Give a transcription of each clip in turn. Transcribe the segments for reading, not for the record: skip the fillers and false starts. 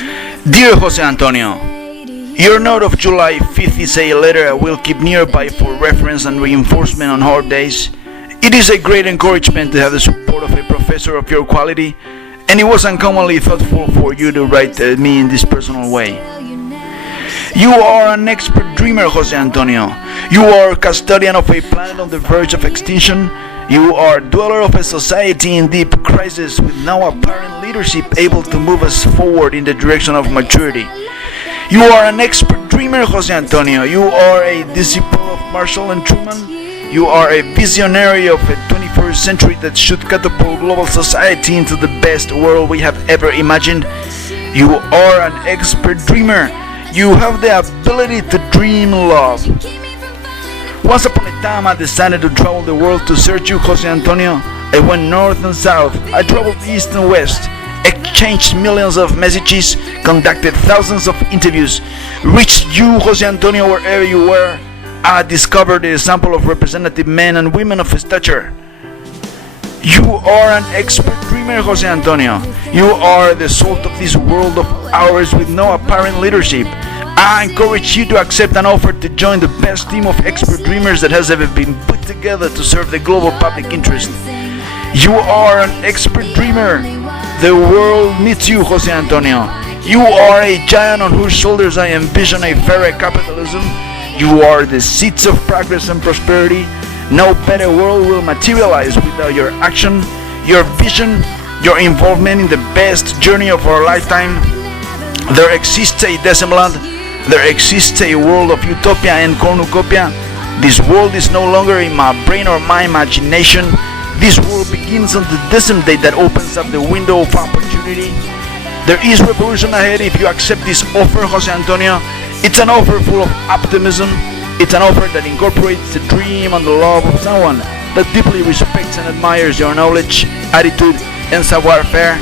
Dear Jose Antonio, your note of July 5th is a letter I will keep nearby for reference and reinforcement on hard days. It is a great encouragement to have the support of a professor of your quality, and it was uncommonly thoughtful for you to write me in this personal way. You are an expert dreamer, Jose Antonio. You are custodian of a planet on the verge of extinction. You are dweller of a society in deep crisis with no apparent leadership able to move us forward in the direction of maturity. You are an expert dreamer, Jose Antonio. You are a disciple of Marshall and Truman. You are a visionary of a 21st century that should catapult global society into the best world we have ever imagined. You are an expert dreamer. You have the ability to dream love. Once upon a time I decided to travel the world to search you, Jose Antonio. I went north and south. I traveled east and west, exchanged millions of messages, conducted thousands of interviews, reached you, Jose Antonio, wherever you were. I discovered a sample of representative men and women of stature. You are an expert dreamer, Jose Antonio. You are the salt of this world of ours with no apparent leadership. I encourage you to accept an offer to join the best team of expert dreamers that has ever been put together to serve the global public interest. You are an expert dreamer. The world needs you, Jose Antonio. You are a giant on whose shoulders I envision a fairer capitalism. You are the seeds of progress and prosperity. No better world will materialize without your action, your vision, your involvement in the best journey of our lifetime. There exists a Decemland. There exists a world of utopia and cornucopia. This world is no longer in my brain or my imagination. This world begins on the decent day that opens up the window of opportunity. There is revolution ahead if you accept this offer, Jose Antonio. It's an offer full of optimism. It's an offer that incorporates the dream and the love of someone that deeply respects and admires your knowledge, attitude, and savoir-faire.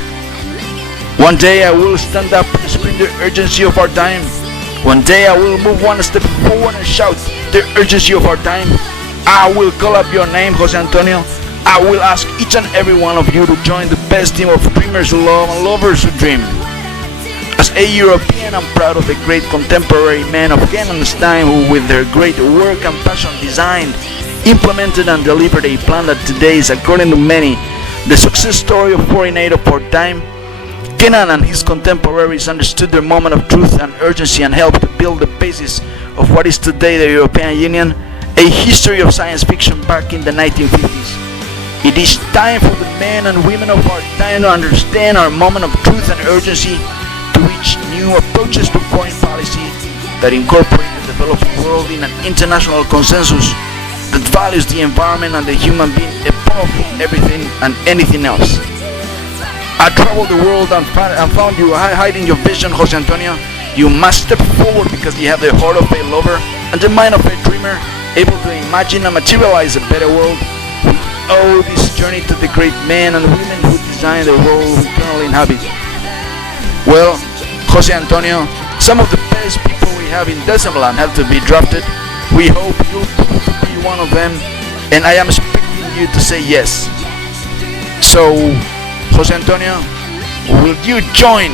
One day I will stand up and scream the urgency of our time. One day I will move one step forward and shout the urgency of our time. I will call up your name, Jose Antonio. I will ask each and every one of you to join the best team of dreamers who love and lovers who dream. As a European, I'm proud of the great contemporary men of Kenan's time who, with their great work and passion, designed, implemented and delivered a plan that today is, according to many, the success story of foreign aid of our time. Kenan and his contemporaries understood their moment of truth and urgency and helped to build the basis of what is today the European Union, a history of science fiction back in the 1950s. It is time for the men and women of our time to understand our moment of truth and urgency, to reach new approaches to foreign policy that incorporate the developing world in an international consensus that values the environment and the human being above everything and anything else. I traveled the world and found you hiding your vision, Jose Antonio. You must step forward because you have the heart of a lover and the mind of a dreamer, able to imagine and materialize a better world. We owe this journey to the great men and women who designed the world we currently inhabit. Well, Jose Antonio, some of the best people we have in Decemland have to be drafted. We hope you'll prove to be one of them, and I am expecting you to say yes. So, Jose Antonio, will you join